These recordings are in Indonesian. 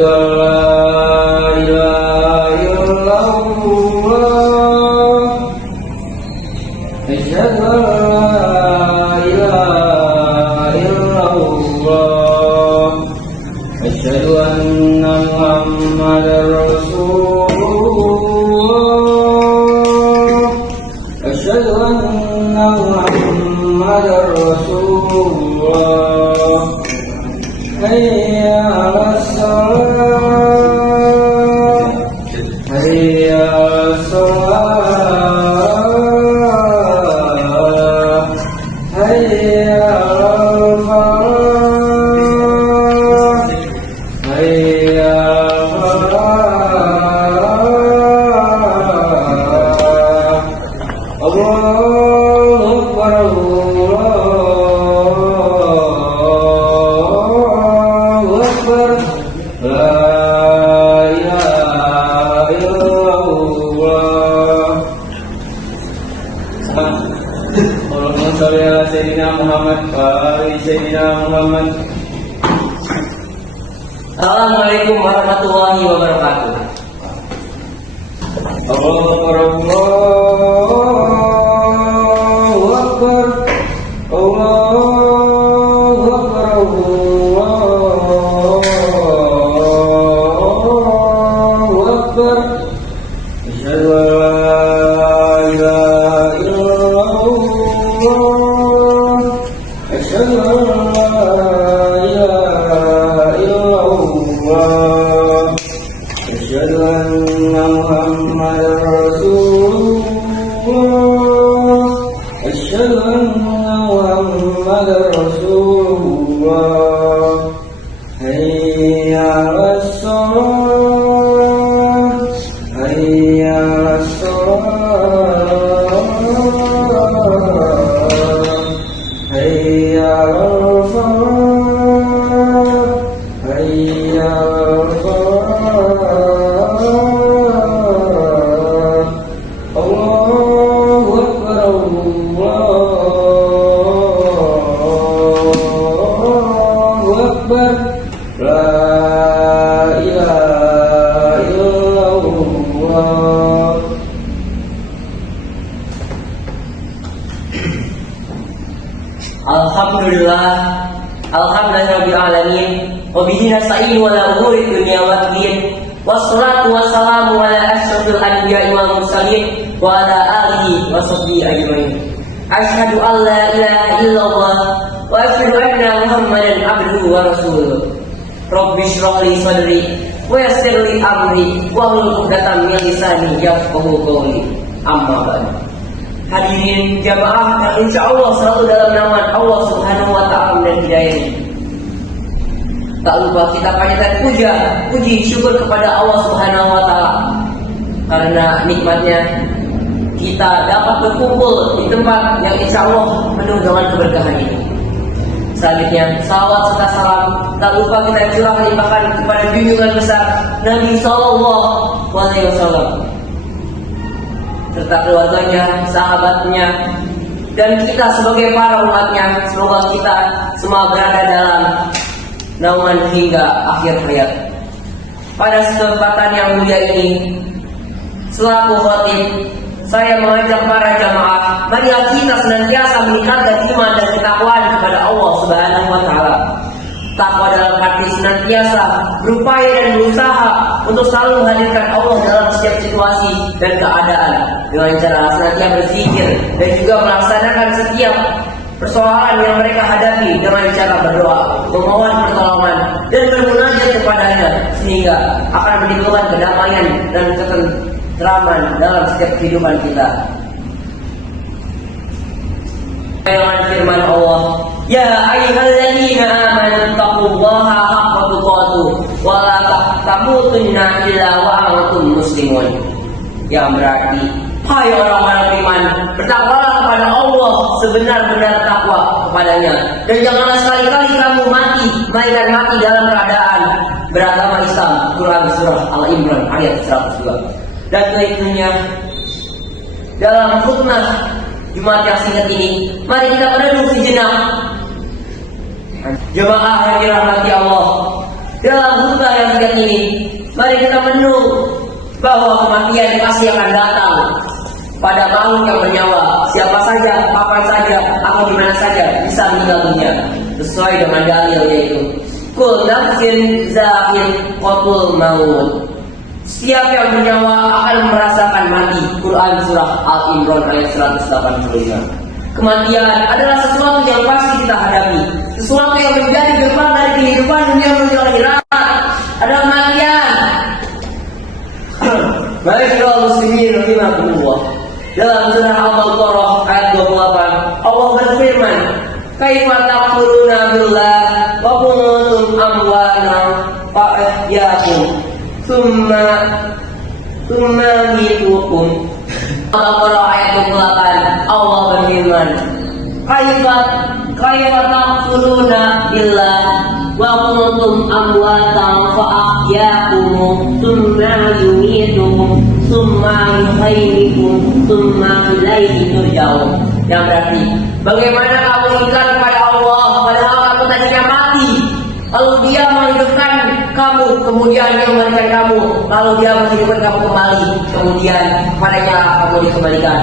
Asyhadu an la ilaha illallah. Asyhadu an la ilaha illallah. Asyhadu anna Muhammadar Rasulullah. Asyhadu anna Muhammadar Rasulullah. Hayya 'alas shalah. Hayya 'alas shalah. Hayya 'alal falah. Hayya 'alal falah. Allahu Akbar. Allahu Akbar. La ilaha illallah. Allahumma shalli ala sayyidina Muhammad wa ali sayyidina Muhammad. Assalamualaikum warahmatullahi wabarakatuh. Allahu Akbar. Allahu Akbar. Allahu Akbar. Allahu Akbar. Asyhadu an la ilaha illallah. Asyhadu an la ilaha illallah. Asyhadu anna Muhammadar Rasulullah. Asyhadu anna Muhammadar Rasulullah. Hayya 'alas shalah. Hayya 'alas shalah. Hayya 'alal falah. Hayya 'alal falah. Allahu Akbar. Allahu Akbar. La ilaha illallah. Alhamdulillahirabbil alamin. Wa bihi nasta'in wa la umuri dunya waddin. Wassalatu wassalamu ala asyrofil anbiya'i wal mursalin wa ala alihi wa sahbihi ajmain. Asyhadu an la ilaha illallah wa asyhadu anna Muhammadan abduhu wa rasuluh. Rabbi shrah li sadri wa yassir li amri wa hlul 'uqdatam min lisani yafqahu qawli. Amma ba'du. Hadirin jamaah yang insyaallah selalu dalam naungan Allah Subhanahu wa taala dan hidayahnya. Tak lupa kita panjatkan puji syukur kepada Allah Subhanahu wa taala karena nikmatnya kita dapat berkumpul di tempat yang insyaallah penuh dengan keberkahan ini. Selanjutnya, salawat serta salam tak lupa kita curahkan limpahkan kepada junjungan besar Nabi sallallahu alaihi wasallam serta keluarganya, sahabatnya, dan kita sebagai para umatnya. Semoga kita semua berada dalam naungan hingga akhir hayat. Pada kesempatan yang mulia ini, selaku khatib, saya mengajak para jamaah, marilah kita senantiasa meningkatkan iman dan ketakwaan kepada Allah Subhanahu wa taala. Takwa dalam arti senantiasa berupaya dan berusaha untuk selalu menghadirkan Allah dalam setiap situasi dan keadaan dengan cara senantiasa berzikir dan juga melaksanakan setiap persoalan yang mereka hadapi dengan cara berdoa, memohon pertolongan dan bermunajat kepadanya, sehingga akan menimbulkan kedamaian dan ketentraman dalam setiap kehidupan kita. Dengan firman Allah, ya ayyuhalladzina amanu taqullaha haqqa tuqatih wa la tamutunna illa wa antum muslimun. Yang berarti, hai orang-orang beriman, bertakwalah kepada Allah sebenar-benar takwa kepadanya, dan janganlah sekali-kali kamu mati melainkan mati dalam keadaan beragama Islam. Quran surah Al-Imran ayat 102. Dan berikutnya dalam khutbah Jumat yang singkat ini, mari kita merenung sejenak. Jemaah yang dirahmati Allah, dalam khutbah yang singkat ini, mari kita menung bahwa kematian pasti akan datang pada makhluk yang bernyawa. Siapa saja, kapan saja, atau di mana saja bisa meninggal dunia sesuai dengan dalil yaitu kul nafsin za'iqatul maut. Setiap yang bernyawa akan merasakan mati. Quran surah Al-Imran ayat 185. Kematian adalah sesuatu yang pasti kita hadapi, sesuatu yang menjadi gerbang dari kehidupan dunia menuju akhirat. Adalah kematian. Baiklah muslimin rahimakumullah. Dalam surah Al-Baqarah ayat 28, Allah berfirman, "Kaifa takfuruna billah wa kuntum amwatan fa ahyaakum tsumma mitukum." Al-Baqarah ayat 28, Allah berfirman, "Kaifa takfuruna billah wa kuntum amwatan fa ahyaakum tsumma yumitukum tsumma yuhyikum tsumma ilaihi turja'un." Yang berarti, bagaimana kamu ingkar kepada Allah padahal kamu tadinya mati, lalu Dia menghidupkan kamu, kemudian Dia mematikan kamu, lalu Dia menghidupkan kamu kembali, kemudian kepadanya kamu dikembalikan.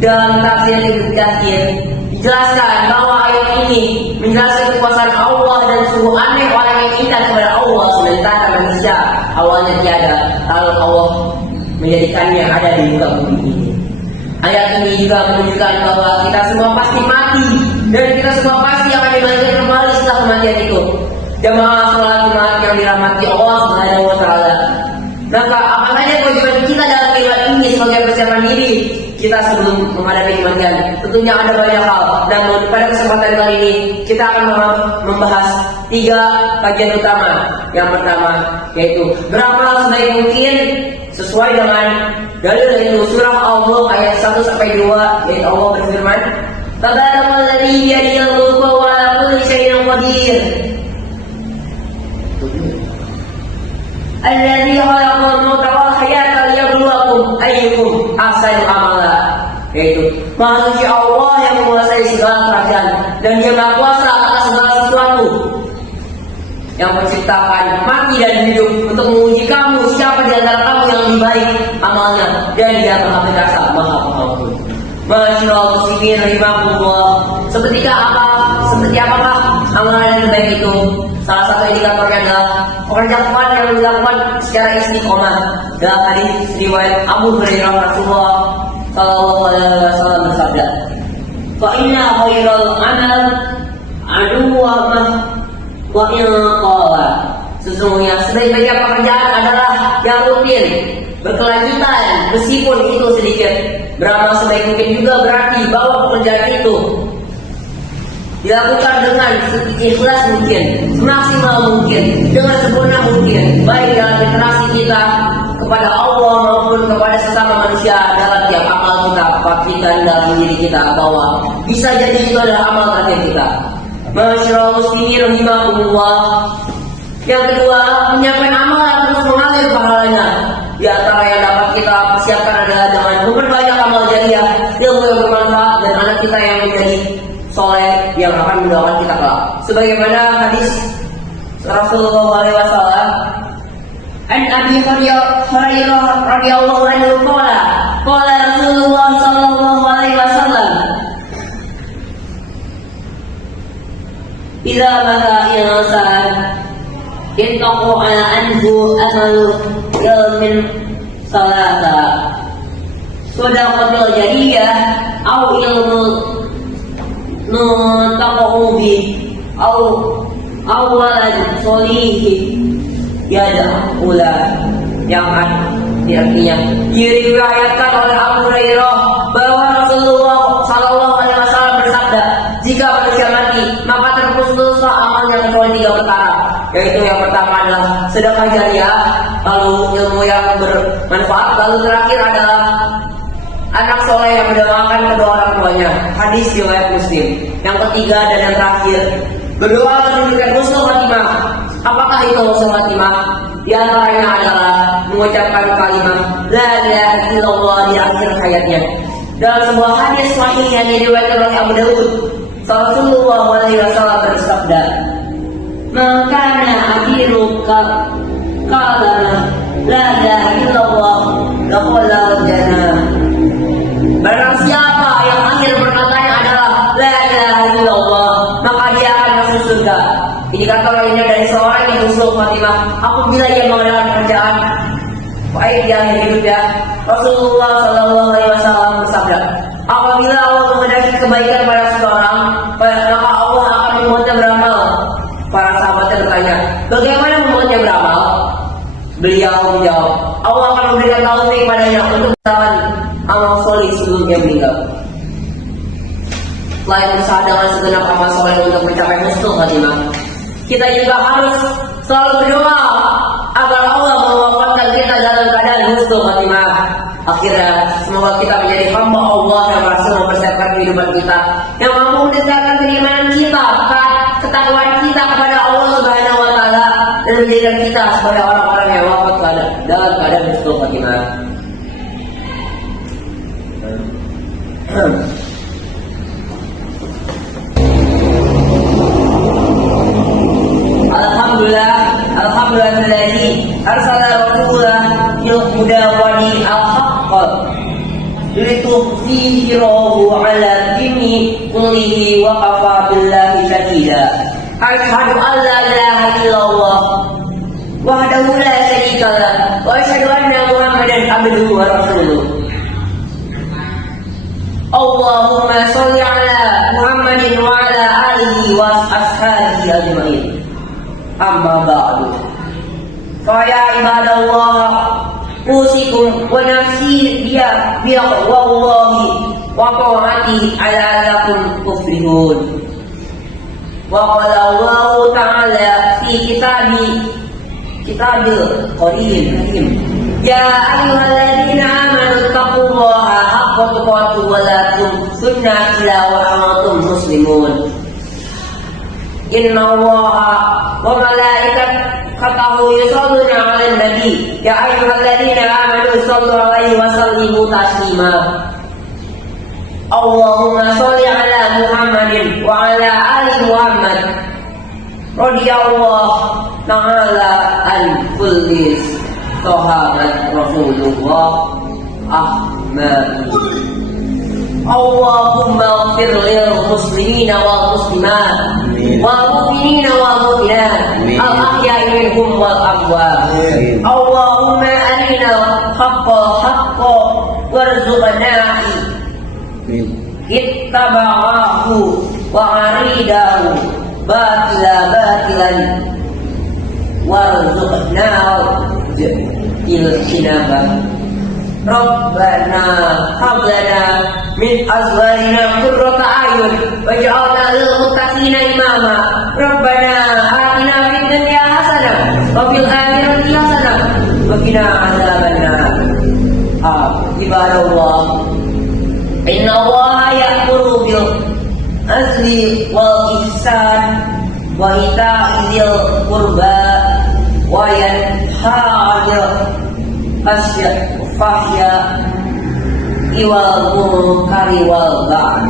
Dalam tafsir Ibnu Katsir dijelaskan bahwa ayat ini menjelaskan kekuasaan Allah dan sungguh aneh orang yang ingat kepada Allah sementara manusia awalnya tiada, lalu Allah menjadikannya ada di muka bumi ini. Ayat ini juga menunjukkan bahwa kita semua pasti mati dan kita semua pasti akan dibangkitkan kembali setelah kematian itu. Jamaah salat Jumat yang dirahmati Allah Subhanahu wa taala. Maka apa saja kewajiban kita dalam kehidupan ini sebagai persiapan diri kita sebelum menghadapi kematian? Tentunya ada banyak hal. Namun pada kesempatan kali ini kita akan membahas 3 bagian utama. Yang pertama yaitu beramal sebaik mungkin sesuai dengan dalil yaitu surah Al-Mulk ayat 1 sampai 2, yaitu Allah berfirman, "Tabarakalladzii biyadihil mulku wa 'ala kulli syai'in qadir. Alladzi khalaqal mauta wal hayata liyabluwakum ayyukum ahsanu amala." Yaitu Maha Suci Allah yang menguasai segala kerajaan dan Dia Maha Kuasa atas segala sesuatu, yang menciptakan mati dan hidup untuk menguji kamu siapa di antara kamu yang lebih baik amalnya, dan Dia Maha Perkasa, Maha Pengampun. Masyaallah muslimin rahimakumullah. Seperti apakah amalan yang terbaik itu? Salah satu indikatornya adalah pekerjaan yang dilakukan secara istiqomah. Dalam hadis riwayat Abu Hurairah, Rasulullah sallallahu alaihi wasallam bersabda, "Fa inna khairal amal aduwwah wa inqala." Sesungguhnya sebaik-baiknya pekerjaan adalah yang rutin, berkelanjutan, meskipun itu sedikit. Beramal sebaik mungkin juga berarti bahwa pekerjaan itu dilakukan dengan ikhlas mungkin, semaksimal mungkin, dengan sempurna mungkin, baik dalam interaksi kita kepada Allah maupun kepada sesama manusia dalam tiap amal kita, pastikan dalam diri kita bahwa bisa jadi itu adalah amal terakhir kita. Masyaallah muslimin rahimakumullah. Yang kedua, menyiapkan amal yang terus mengalir pahalanya. Di antara yang dapat kita persiapkan adalah dengan memperbanyak amal jariah, ilmu yang bermanfaat, dan anak kita yang menjadi soleh yang akan mendoakan kita kelak. Sebagaimana hadis Rasulullah SAW, an Abi Hurairah radhiyallahu anhu qala Rasulullah sallallahu alaihi wasallam, "Idza mata insan intaqu ala anhu amalu min salata sadaqatul jariyah au ilmu nutaqu bi au walad solihi yada ula." Yang artinya diriwayatkan oleh Abu Hurairah bahwa Rasulullah sallallahu alaihi wasallam bersabda, "Jika manusia mati, maka terputuslah amalnya kecuali 3 perkara." Yaitu yang pertama adalah sedekah jariah, lalu ilmu yang bermanfaat, lalu terakhir adalah anak soleh yang mendoakan kedua orang tuanya. Hadis riwayat Muslim. Yang ketiga dan yang terakhir, berdoa menunjukkan husnul khatimah. Apakah itu husnul khatimah? Di antaranya adalah mengucapkan kalimat la ilaha illallah di akhir hayatnya. Dalam sebuah hadis sahih yang diriwayatkan oleh Abu Dawud, Rasulullah sallallahu alaihi wasallam bersabda, "Maka akhiruka kalana la ilaha illallah dakhala jannah. Barang siapa yang akhir perkataannya adalah la ilaha illallah, maka dia akan masuk surga. Ini kata lainnya dari seorang yang usul Fatimah, apabila ia mengadakan pekerjaan baik di akhir hidupnya. Rasulullah Shallallahu Alaihi Wasallam bersabda, apabila Allah menghendaki kebaikan pada seseorang, maka Allah akan membuatnya beramal. Para sahabatnya bertanya, bagaimana membuatnya beramal? Beliau menjawab, Allah akan memberikan taufik padanya untuk melakukan amal soleh sebelum dia meninggal. Selain berusaha dengan segenap amal soleh untuk mencapai husnul khatimah, kita juga harus selalu berdoa agar Allah mewafatkan kita dalam keadaan husnul khatimah. Akhirnya semoga kita menjadi hamba Allah yang berhasil mempersiapkan kehidupan kita, yang mampu mendekatkan keimanan kita, ketakwaan kita kepada Allah Subhanahu wa taala, dan menjadikan kita sebagai orang-orang yang wafat dalam keadaan husnul khatimah. Alhamdulillahilladzi arsala rasulahu bil huda wa dinil haqq lituthhirahu 'ala dini kullihi wa kafa billahi shahida. Asyhadu an la ilaha illallah wahdahu la syarika lah wa asyhadu anna Muhammadan abduhu wa rasuluh. Allahumma sholli 'ala Muhammadin wa 'ala alihi wa ashabihi ajma'in. Amma ba'du. Fa ya ibadallah, usikum wa nafsi biwallahi wa ta'ati ala lakum tuflihun. Wa qala Allah ta'ala fi kitabil qadim, ya ayyuhalladzina amanu taqullaha haqqa tuqatih wa la tamutunna illa wa antum muslimun. Inna Allaha wa malaikatahu yusholluna 'alan nabi, ya ayyuhalladzina amanu shollu 'alaihi wa sallimu taslima. Allahumma sholli 'ala Muhammadin wa 'ala ali Muhammad. Radhiyallahu ta'ala an kulli sahabat Rasulullah ahmad. Allahumma ighfir lil muslimina wal muslimat wal mu'minina wal mu'minat al ahya'i minhum wal amwat. Allahumma arina haqqa haqqa warzuqna ittaba'ahu wa aridahu batila batilan warzuqna iltinabah. Rabbana hab lana min azwajina qurrata a'yun waj'alna lil muttaqina imama. Rabbana atina fid dunya hasanah wa fil akhirati hasanah wa qina adzabannar. Ibadallah, inna Allaha ya'muru bil adli wal ihsan wa ita'i dzil qurba wa yanha 'anil fahya iwal munkari wal ba'd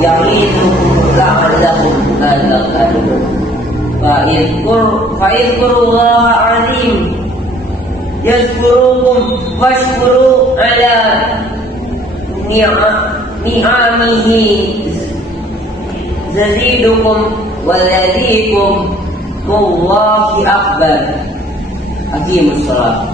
ya'idukum la'allakum tadhakkarun. Fa'idhkurullaha 'azim yazkurukum washkuru 'ala ni'amihi zazidukum walladhikum wallahu akbar. Aqimus shalah.